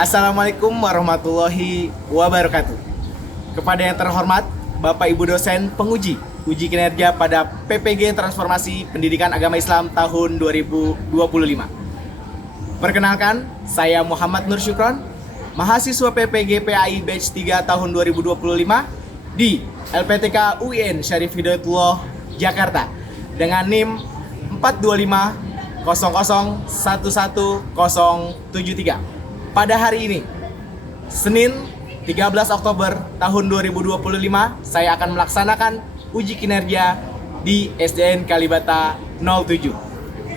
Assalamualaikum warahmatullahi wabarakatuh. Kepada yang terhormat Bapak Ibu dosen penguji uji kinerja pada PPG Transformasi Pendidikan Agama Islam tahun 2025. Perkenalkan, saya Muhammad Nur Syukron, mahasiswa PPG PAI Batch 3 tahun 2025 di LPTK UIN Syarif Hidayatullah Jakarta dengan NIM 42500111073. Pada hari ini, Senin 13 Oktober tahun 2025, saya akan melaksanakan uji kinerja di SDN Kalibata 07,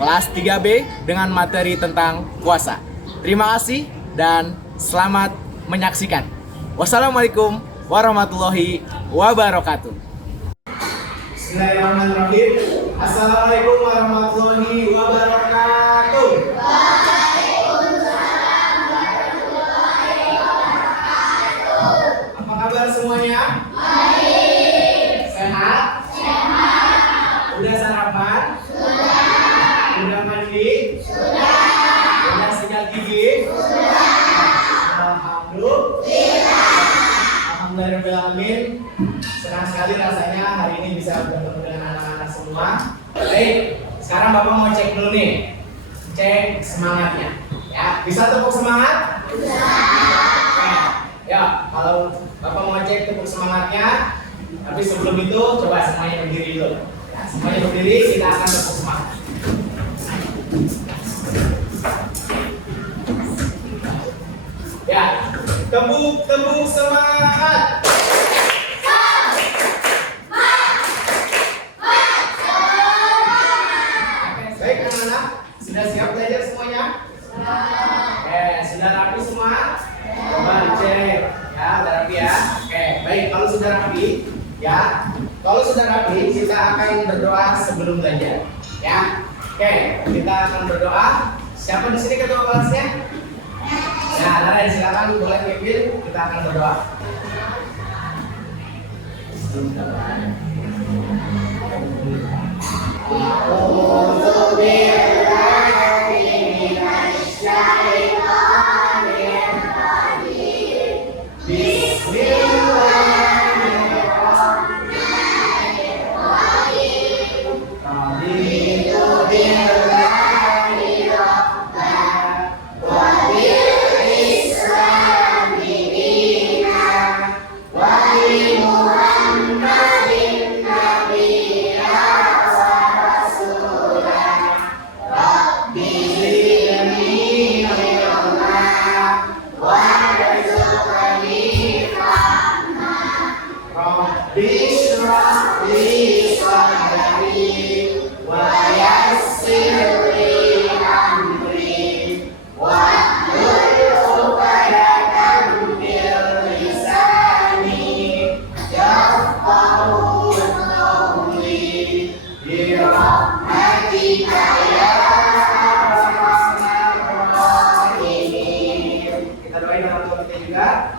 kelas 3B dengan materi tentang puasa. Terima kasih dan selamat menyaksikan. Wassalamualaikum warahmatullahi wabarakatuh. Bismillahirrahmanirrahim. Assalamualaikum warahmatullahi wabarakatuh. Apa kabar semuanya? Baik. Sehat? Sehat. Udah sarapan? Sudah. Udah mandi? Sudah. Udah sikat gigi? Sudah. Alhamdulillahirrahmanirrahim. Senang sekali rasanya hari ini bisa bertemu dengan anak-anak semua. Baik, sekarang Bapak mau cek dulu nih. Cek semangatnya. Ya, bisa tepuk semangat? Bisa. Ya, kalau Bapak mau cek tepuk semangatnya, tapi sebelum itu coba semuanya berdiri dulu. Ya, semuanya berdiri, kita akan tepuk semangat. Ya, tepuk semangat. Baik anak-anak, sudah siap belajar semuanya? Sudah rapi semua? Coba dicek, ya udah rapi ya. Baik, kalau sudah rapi, ya, kalau sudah rapi kita akan berdoa sebelum belajar, ya. Kita akan berdoa. Siapa di sini ketua kelasnya? Ya, ada silakan boleh pimpin. Kita akan berdoa. Kita doain orang tua kita juga.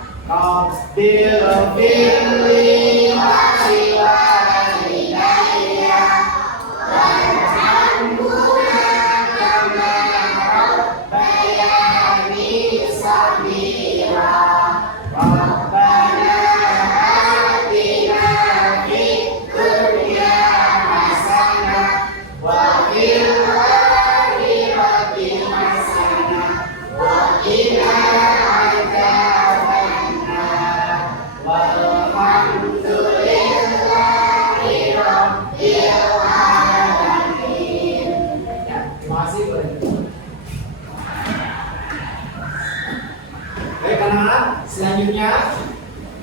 Baik anak-anak, selanjutnya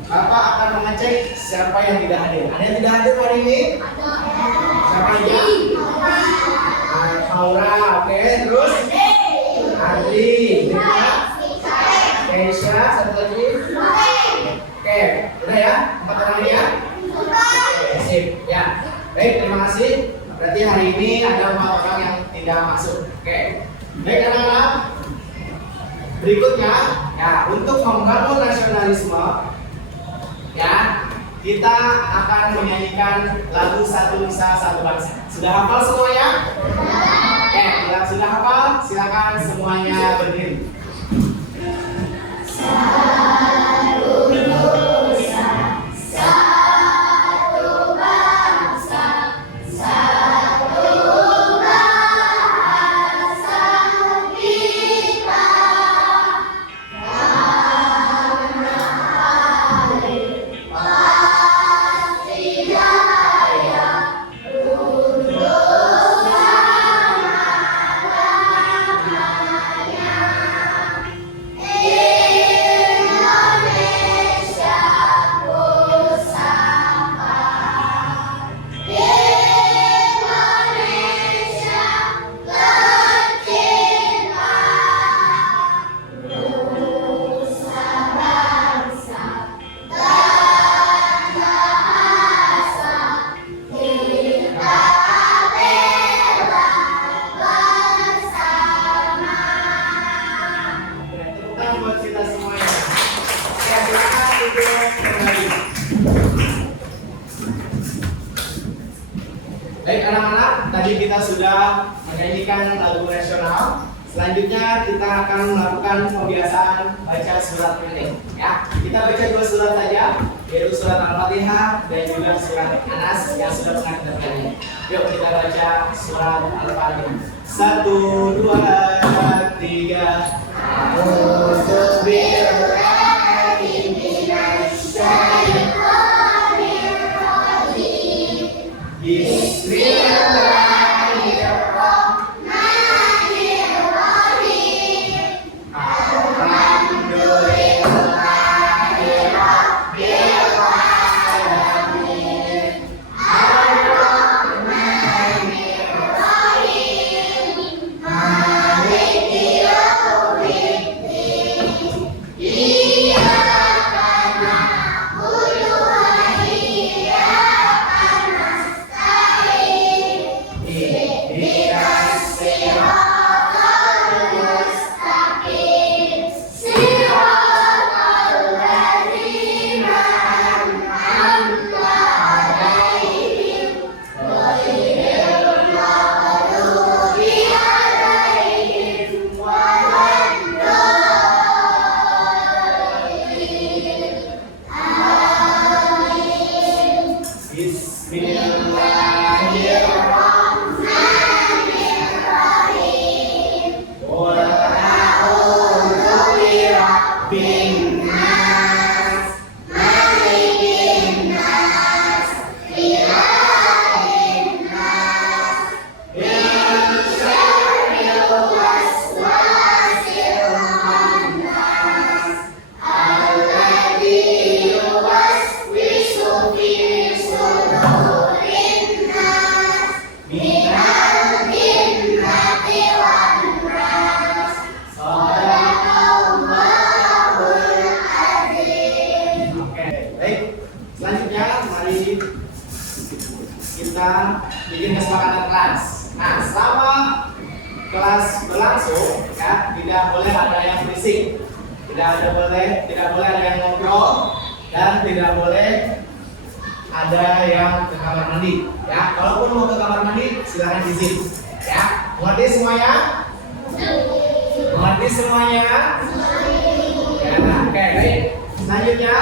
Bapak akan mengecek siapa yang tidak hadir. Ada yang tidak hadir hari ini? Siapa aja? Faura, oke. Terus? Adli, Keisha, satu lagi. Oke, udah ya? 4 orang ini ya? Sip, ya. Baik, terima kasih. Berarti hari ini ada 4 orang yang tidak masuk. Oke. Baik anak-anak. Berikutnya, ya, untuk membangun nasionalisme, ya, kita akan menyanyikan lagu Satu Nusa Satu Bangsa. Sudah hafal semuanya? Sudah hafal? Silakan semuanya berdiri. semuanya. Oke, silakan duduk kembali. Baik anak-anak, tadi kita sudah menyanyikan lagu nasional. Selanjutnya kita akan melakukan pembiasaan baca surat pendek. Ya, kita baca 2 surat saja, yaitu surat Al-Fatihah dan juga surat Anas yang sudah pernah kita pelajari. Yuk kita baca surat Al-Fatihah. 1, 2, 3. Kita bikin kesepakatan kelas. Nah, selama kelas berlangsung, ya tidak boleh ada yang berisik, tidak boleh ada yang ngobrol, dan tidak boleh ada yang ke kamar mandi. Ya, kalaupun mau ke kamar mandi, silakan izin. Ya, mengerti semuanya? Mengerti semuanya? Ya, oke, baik. Selanjutnya,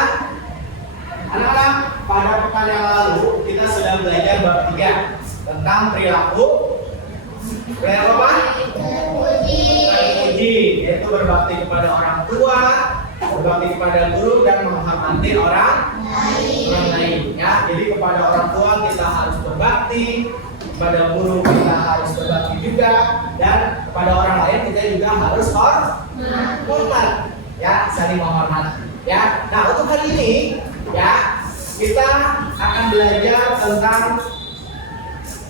anak-anak, pada pekan yang lalu kita sudah belajar bab 3 tentang perilaku apa? Memuji, yaitu berbakti kepada orang tua, berbakti kepada guru, dan menghormati orang lain. Ya, jadi kepada orang tua kita harus berbakti, kepada guru kita harus berbakti juga, dan kepada orang lain kita juga harus hormat. Ya, saling menghormati. Ya, nah untuk kali ini, ya kita akan belajar tentang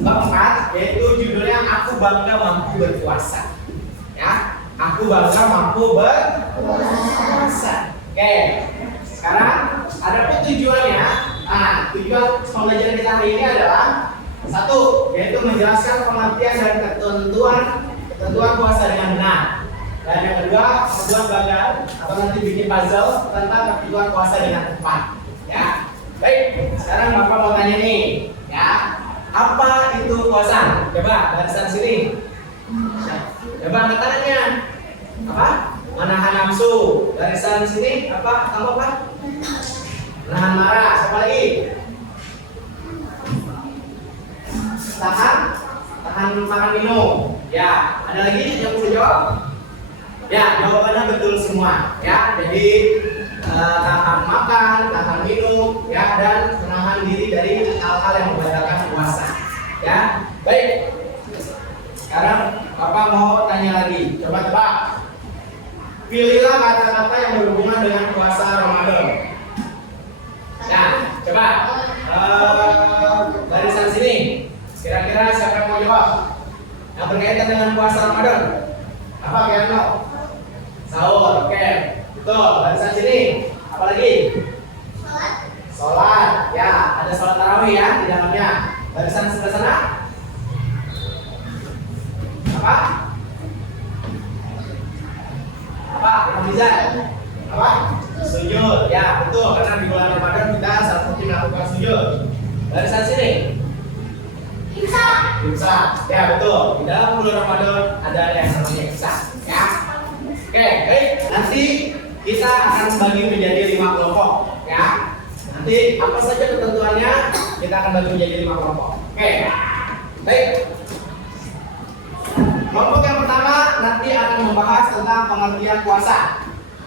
bab 4, yaitu judulnya Aku Bangga Mampu Berpuasa. Ya, aku bangga mampu berpuasa. Oke, sekarang ada pun tujuannya. Nah, tujuan pembelajaran kita hari ini adalah 1, yaitu menjelaskan pengertian dan ketentuan puasa dengan benar. Dan yang kedua, membuat bagan atau nanti bikin puzzle tentang ketentuan puasa dengan tepat. Ya. Baik, sekarang Bapak mau tanya nih, ya, apa itu puasa? Coba barisan sini. Coba angkat tangannya. Apa? Menahan nafsu. Barisan sini apa? Kamu apa? Menahan marah. Siapa lagi? Tahan makan minum. Ya, ada lagi yang mau jawab? Ya, jawabannya betul semua. Ya, jadi tahan makan, tahan minum, ya, dan menahan diri dari hal-hal yang membatalkan puasa. Ya, baik. Sekarang Bapak mau tanya lagi. Coba tebak. Pilihlah kata-kata yang berhubungan dengan puasa Ramadan. Nah, coba barisan sini. Kira-kira siapa yang mau jawab? Yang berkaitan dengan puasa Ramadan. Apa kira-kira? Sahur, oke. Betul, barisan sini. Apa lagi? Sholat. Ya, ada sholat tarawih ya di dalamnya. Barisan sebelah sana. Apa? Apa? Hamzah. Apa? Barisan sini. Imsak. Ya betul. Di dalam bulan Ramadan ada yang namanya imsak. Ya. Oke, baik. Nanti kita akan bagi menjadi 5 kelompok. Ya. Nanti apa saja ketentuannya kita akan bagi menjadi 5 kelompok. Oke. Baik. Kelompok yang pertama nanti akan membahas tentang pengertian puasa.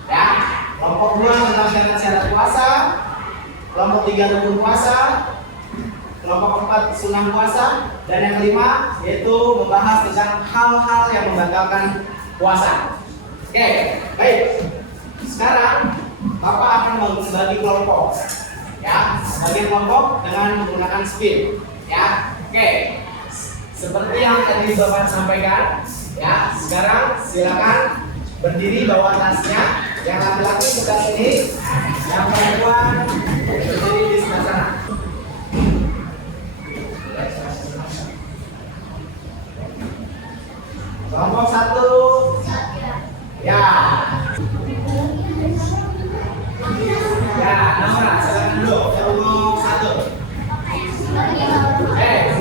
Ya. Kelompok 2 tentang syarat-syarat puasa. Kelompok 3 rukun puasa. Kelompok 4 sunnah puasa. Dan yang kelima yaitu membahas tentang hal-hal yang membatalkan puasa. Oke, baik. Sekarang Bapak akan membagi kelompok. Ya, bagi kelompok dengan menggunakan spin. Ya, oke. Seperti yang tadi Bapak sampaikan, ya. Sekarang silakan berdiri bawa tasnya. Yang laki-laki sebelah sini, yang perempuan berdiri di sebelah sana. Kelompok 1. Ya. Ya, Namra, silakan dulu. Kelompok 1.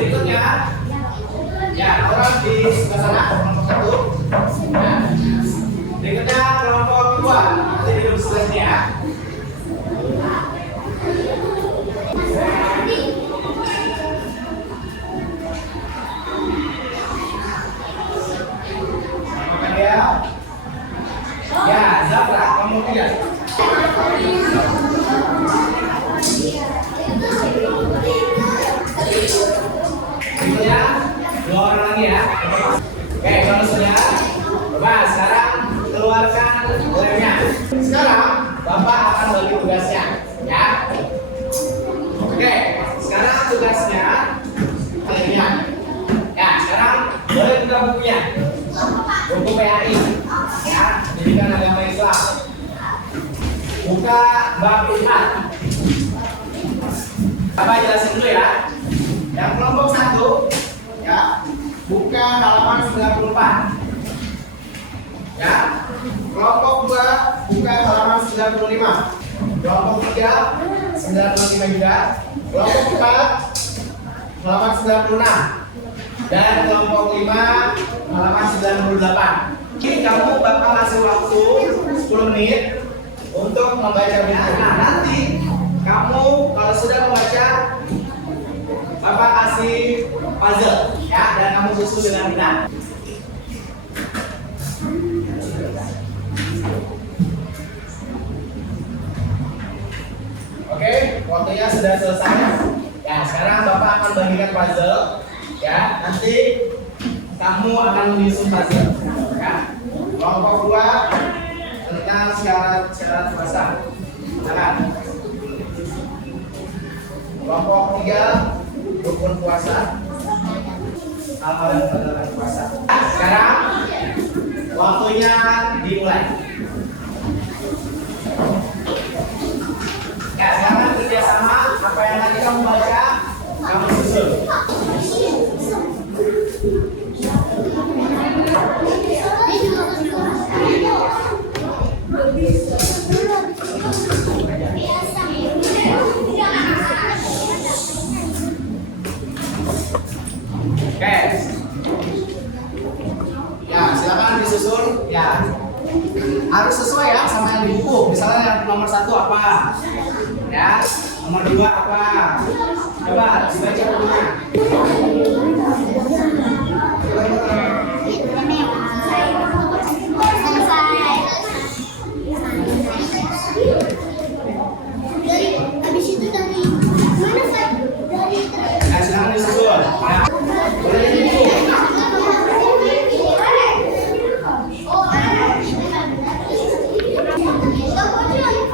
Berikutnya. Ya, orang di sebelah sana, kelompok 1. Ya. Berikutnya kelompok 2. Nanti duduk sebelah sini ya. Ya, Zafra, kamu tidak? Berikutnya, 2 orang lagi ya. Oke, kalau sudah, Bapak sekarang keluarkan lemnya. Sekarang Bapak akan bagi tugasnya, ya. Oke, sekarang tugasnya lemnya. Ya, sekarang boleh buka bukunya. Buku PAI, ya, Pendidikan Agama Islam. Buka bab 4. Bapak jelasin dulu ya. Yang kelompok 1, ya, buka halaman 94. Ya. Kelompok 2, buka halaman 95. Kelompok 3, 95 juga. Kelompok 4, halaman 96. Dan kelompok 5 halaman 98. Jadi kamu bakal kasih waktu 10 menit untuk membaca buku. Nah, nanti kamu kalau sudah membaca, Bapak kasih puzzle ya, dan kamu susun dengan benar. Oke, waktunya sudah selesai. Ya, sekarang Bapak akan bagikan puzzle. Ya, nanti kamu akan menyusun puzzle. Ya, kelompok 2 tentang syarat-syarat puasa. Silakan. Kelompok 3 rukun puasa. Hal-hal yang membatalkan puasa. Sekarang waktunya dimulai. Ya, sekarang kerjasama. Apa yang tadi kamu baca, kamu susun. Oke. Ya, silakan disusun. Ya. Harus sesuai ya sama yang di buku. Misalnya yang nomor 1 apa? Ya. Nomor 2 apa? Coba dibaca bukunya.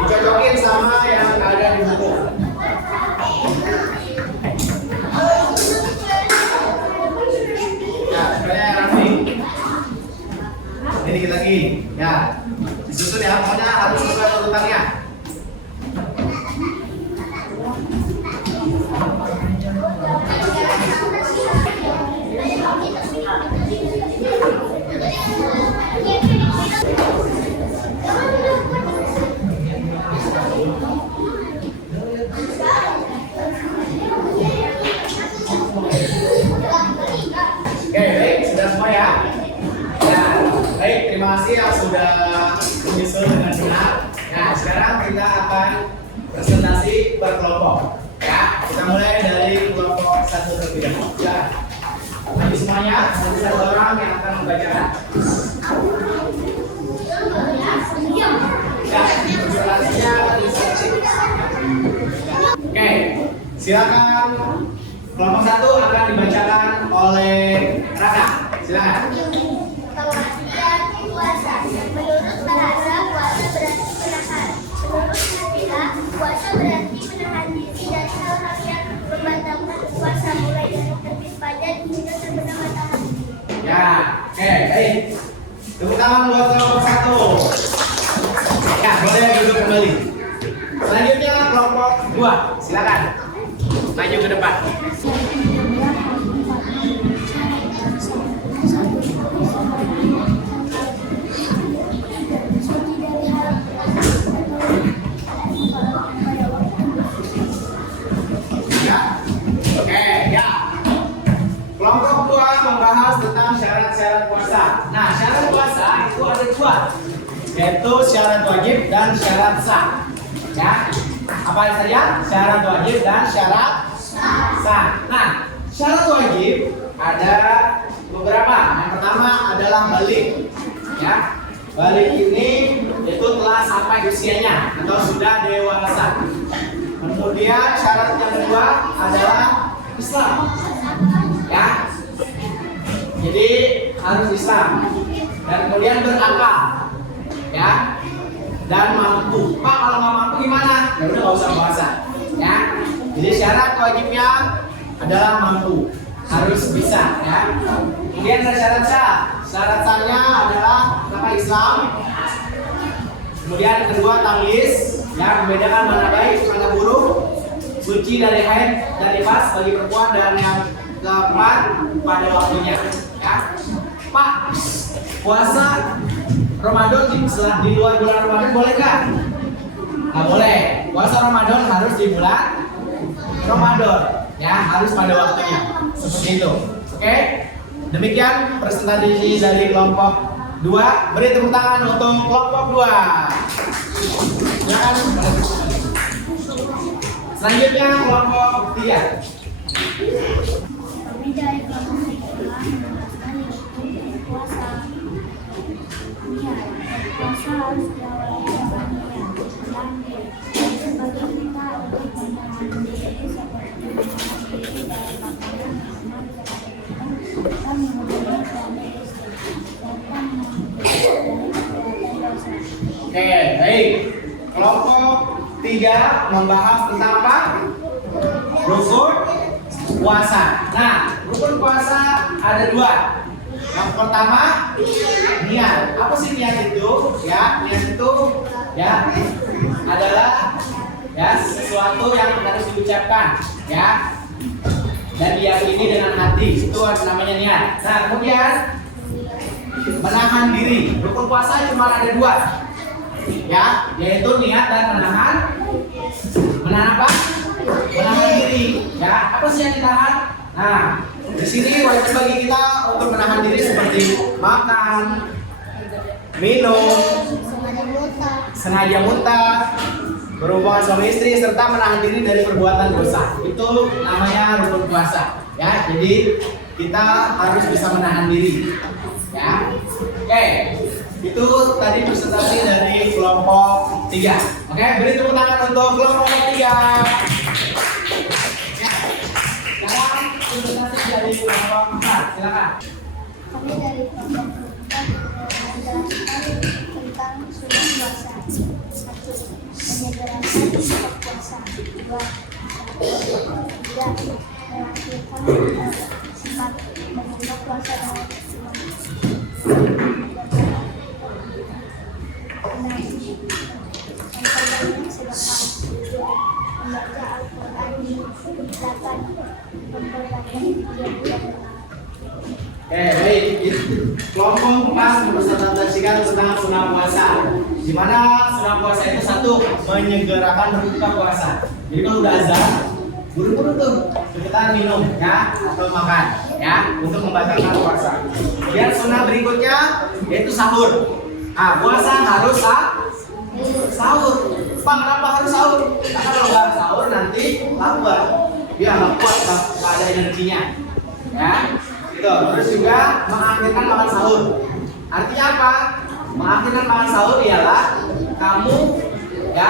Cocokin sama yang ada di buku. kita akan presentasi berkelompok. Ya, kita mulai dari kelompok 1 terlebih dahulu. Ya. Bagi semuanya, ada satu orang yang akan membacakan. Ya, presentasinya oke, silakan. Kelompok 1 akan dibacakan oleh Raka. Silakan. Pengertian puasa. Menurut bahasa, puasa berarti menahan. Menurut istilah, puasa berarti menahan diri dari hal-hal yang membatalkan puasa, mulai dari terbit fajar hingga terbenam matahari. Ya, oke, baik. Tepuk tangan buat kelompok 1. Ya, boleh duduk kembali. Selanjutnya kelompok 2, silakan. Maju ke depan. Kelompok 2 membahas tentang syarat-syarat puasa. Nah, syarat puasa itu ada 2, yaitu syarat wajib dan syarat sah. Ya, apa saja? Syarat wajib dan syarat sah. Nah, syarat wajib ada beberapa. Yang pertama adalah balik. Ya, balik ini itu telah sampai usianya atau sudah dewasa. Kemudian syarat yang kedua adalah Islam. Ya, jadi harus Islam dan kemudian berakal, ya, dan mampu. Pak, kalau nggak mampu gimana? Ya udah nggak usah puasa, ya. Jadi syarat wajibnya adalah mampu, harus bisa, ya. Kemudian ada syarat sah. Syarat sahnya adalah apa? Islam. Kemudian kedua tamyiz, yang membedakan mana baik mana buruk, suci dari haid dan nifas bagi perempuan, dan yang keempat pada waktunya, ya. Pak, puasa Ramadan di luar bulan Ramadan boleh nggak? Nggak boleh. Puasa Ramadan harus di bulan Ramadan, ya, harus pada waktunya. Seperti itu. Oke? Demikian presentasi dari kelompok 2. Beri tepuk tangan untuk kelompok 2. Silakan. Selanjutnya kelompok 3. Kami dari kelompok 3 menjelaskan ilmu puasa. Niat. Puasa harus diawali dengan niat dan sebagai kita untuk menahan diri seperti menahan diri dari makanan, minuman, serta menghubungi suami istri, serta menghindari dari dosa. Oke, baik. Kelompok 3 membahas tentang apa? Rukun puasa. Nah, rukun puasa ada 2. Yang pertama, niat. Apa sih niat itu? Ya, niat itu ya adalah ya sesuatu yang harus diucapkan, ya, dan diyakini dengan hati. Itu namanya niat. Nah, kemudian menahan diri. Rukun puasa cuma ada 2, ya, yaitu niat dan menahan apa? Menahan diri. Ya, apa sih yang ditahan? Nah, di sini wajib bagi kita untuk menahan diri seperti makan, minum, sengaja muntah, berhubungan suami istri, serta menahan diri dari perbuatan dosa. Itu namanya rukun puasa. Ya, jadi kita harus bisa menahan diri. Ya, oke. Itu tadi presentasi dari kelompok 3. Oke, beri tepuk tangan untuk kelompok 3. Ya. Sekarang presentasi dari kelompok 4. Silakan. Kami dari kelompok 4 menjelaskan tentang sunnah puasa. 1. Menyegerakan sifat puasa. 2. Tidak melakukan sifat membuka puasa dengan maksimal. 6. Memperbanyak sedekah. 7. Membaca Al-Quran. 8. Memperbanyak diam-diam. Baik. Kelompok 4 mempresentasikan tentang sunnah puasa. Di mana sunnah puasa itu 1, menyegerakan berbuka puasa. Jadi kalau udah azan, buru-buru tuh cepetan minum, ya, atau makan, ya, untuk membatalkan puasa. Kemudian sunnah berikutnya yaitu sahur. Nah, puasa harus sahur. Pak, dia nggak kuat, nggak ada energinya. Ya, gitu. Terus juga mengakhirkan makan sahur. Artinya apa? Mengakhirkan makan sahur ialah kamu ya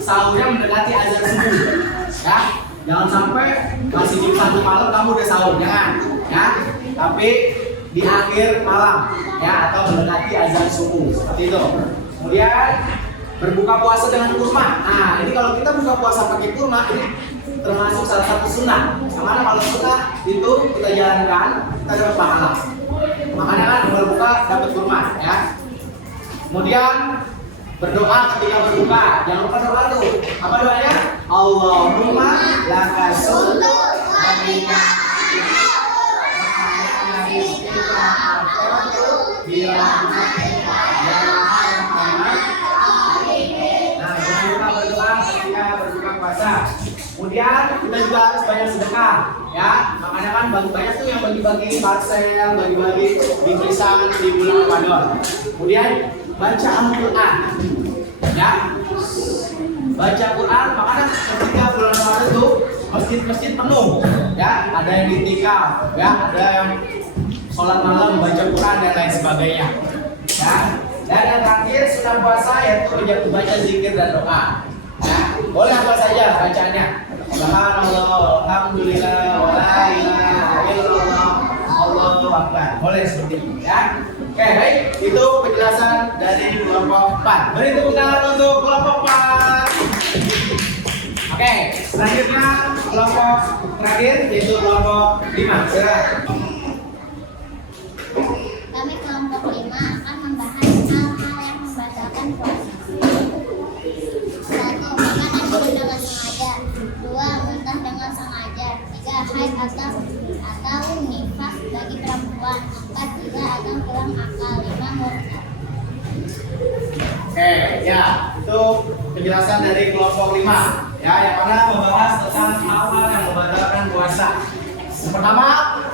sahurnya mendekati azan subuh. Ya, jangan sampai masih jam 1 malam kamu udah sahur, jangan. Ya, tapi di akhir malam ya atau mendekati azan subuh seperti itu. Kemudian berbuka puasa dengan kurma. Nah, ini kalau kita buka puasa pakai kurma ini termasuk salah satu sunnah. Yang mana kalau sunnah itu kita jalankan, kita dapat pahala. Makanya kan berbuka dapat kurma ya. Kemudian berdoa ketika berbuka. Jangan lupa doa tuh. Apa doanya? Allahumma laka sumtu wa bika Nah, jangan lupa berdoa ketika berbuka puasa. Kemudian kita juga harus banyak sedekah, ya. Makanya kan banyak tuh yang bagi-bagi parcel, bagi-bagi bingkisan di bulan Ramadan. Kemudian baca Al-Quran, ya. Baca Quran, makanya ketika bulan Ramadan itu masjid-masjid penuh, ya. Ada yang itikaf, ya. Ada yang sholat malam, baca Quran dan lain sebagainya, ya. Dan yang terakhir sunnah puasa yaitu baca zikir dan doa. Ya, boleh apa saja bacaannya. Subhanallah, alhamdulillah, wa la ilaha illallah, Allahu akbar. Boleh seperti itu ya. Oke, baik. Itu penjelasan dari kelompok 4. Beri tepuk tangan untuk kelompok 4. Oke, selanjutnya kelompok terakhir yaitu kelompok 5. Silakan. Kami kelompok 5 akan membahas hal-hal yang membatalkan puasa. 1. Makan dengan sengaja. 2. Muntah dengan sengaja. 3. Haid atau nifas bagi perempuan. 4. Gila atau kurang akal. 5. Murtad. Oke, ya, itu penjelasan dari kelompok 5 ya, yang mana membahas tentang hal-hal yang membatalkan puasa. Yang pertama,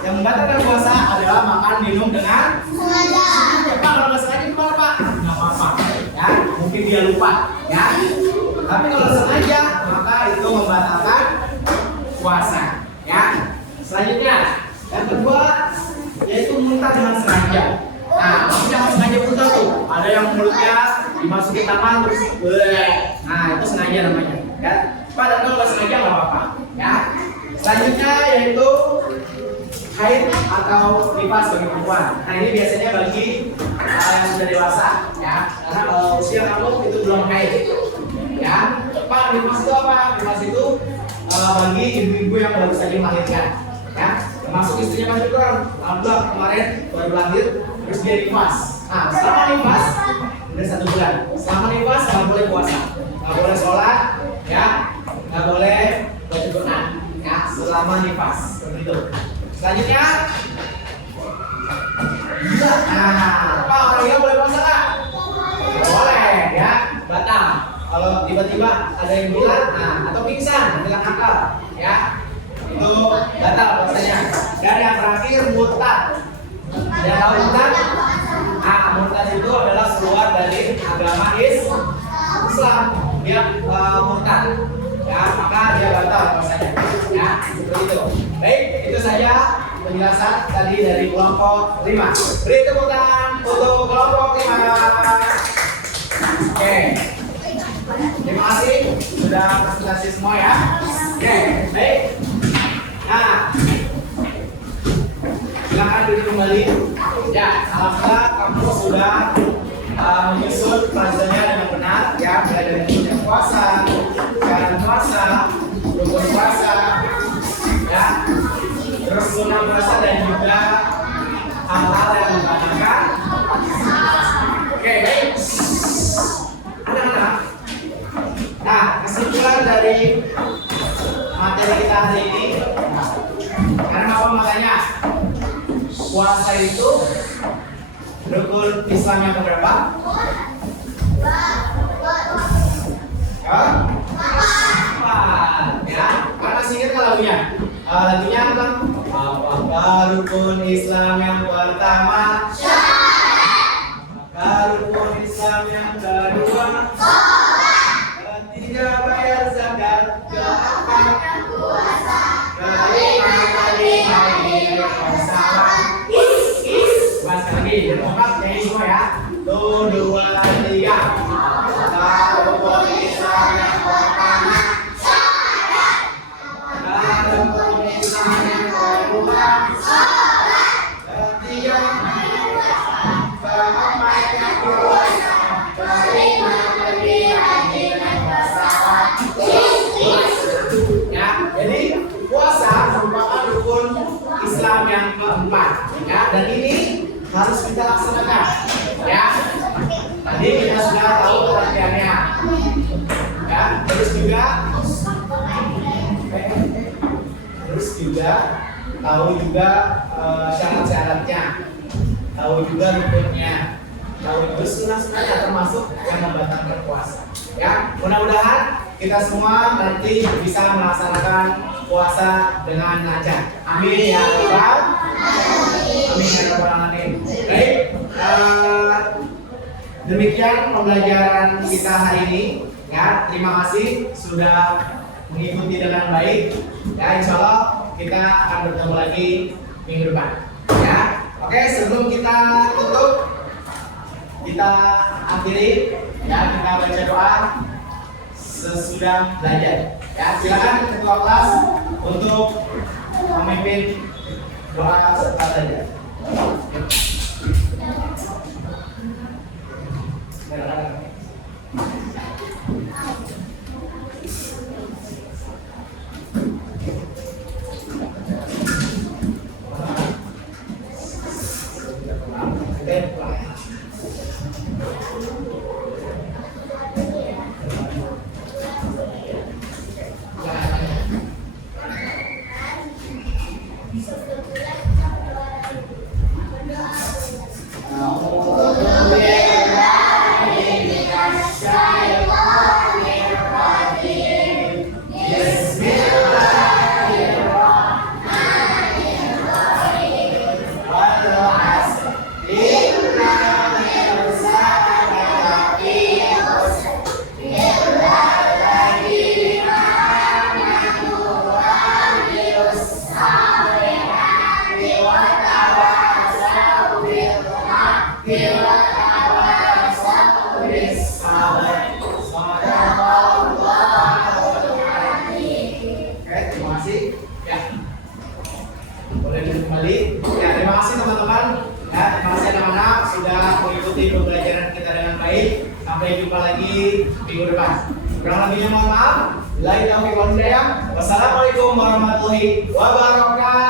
yang membatalkan puasa adalah makan minum dengan Sengaja. ya Pak, kalau nggak sengaja gimana Pak? Nggak apa-apa, ya, mungkin dia lupa, ya. Tapi kalau sengaja, maka itu membatalkan puasa, ya. Selanjutnya, yang kedua, yaitu muntah dengan sengaja. Nah, maksudnya sengaja muntah tuh, ada yang mulutnya dimasukin tangan terus, nah itu sengaja namanya, ya. Pak, dan kalau nggak sengaja nggak apa-apa, ya. Selanjutnya yaitu haid atau nifas bagi perempuan. Nah, ini biasanya bagi yang sudah dewasa, ya. Karena kalau usia kamu itu belum haid, ya. Pak, nifas itu apa? Nifas itu bagi ibu-ibu yang baru saja melahirkan, ya. Termasuk istrinya Mas Fikron, alhamdulillah kemarin baru lahir, terus dia nifas. Nah, selama nifas udah 1 bulan. Selama nifas nggak boleh puasa, nggak boleh sholat, ya, nggak boleh baca Quran, ya. Selama nifas seperti itu. Selanjutnya, gila. Nah, Pak, orang gila boleh puasa nggak? Boleh, ya, batal. Kalau tiba-tiba ada yang gila, nah, atau pingsan, hilang akal, ya, itu batal puasanya. Dan yang terakhir murtad. Yang tahu murtad? Nah, murtad itu adalah keluar dari agama Islam, dia murtad, ya, maka dia batal puasanya, ya, seperti itu. Baik, itu saja penjelasan tadi dari kelompok 5. Beri tepuk tangan untuk kelompok 5. Oke, terima kasih sudah presentasi semua ya. Oke, baik. Nah, silakan duduk kembali. Ya, alhamdulillah kamu sudah menyusun pelajarannya dengan benar, ya, mulai dari punya puasa, cara puasa, rukun puasa, ya, terus sunnah puasa dan juga hal-hal yang membatalkan. Oke, baik. Anak-anak, nah, kesimpulan dari materi kita hari ini, karena apa makanya puasa itu rukun Islam yang keberapa? Ya? 4, ya. Kan masih ingat nggak lagunya? Lagunya apa? Apa rukun Islam yang pertama? Apa rukun Islam yang kedua? Ketiga bayar zakat, keempat puasa. Terus juga tahu juga syarat-syaratnya, tahu juga rukunnya, tahu juga sunah-sunahnya termasuk yang membatalkan puasa. Ya, mudah-mudahan kita semua nanti bisa melaksanakan puasa dengan lancar. Amin ya rabbal. Amin ya rabbal alamin. Baik, demikian pembelajaran kita hari ini. Ya, terima kasih sudah mengikuti dengan baik. Ya, insya Allah kita akan bertemu lagi minggu depan. Ya, oke. Sebelum kita tutup, kita akhiri. Ya, kita baca doa sesudah belajar. Ya, silakan ketua kelas untuk memimpin doa serta belajar. Sampai jumpa lagi minggu depan. Kurang lebihnya mohon maaf. Wassalamualaikum warahmatullahi wabarakatuh.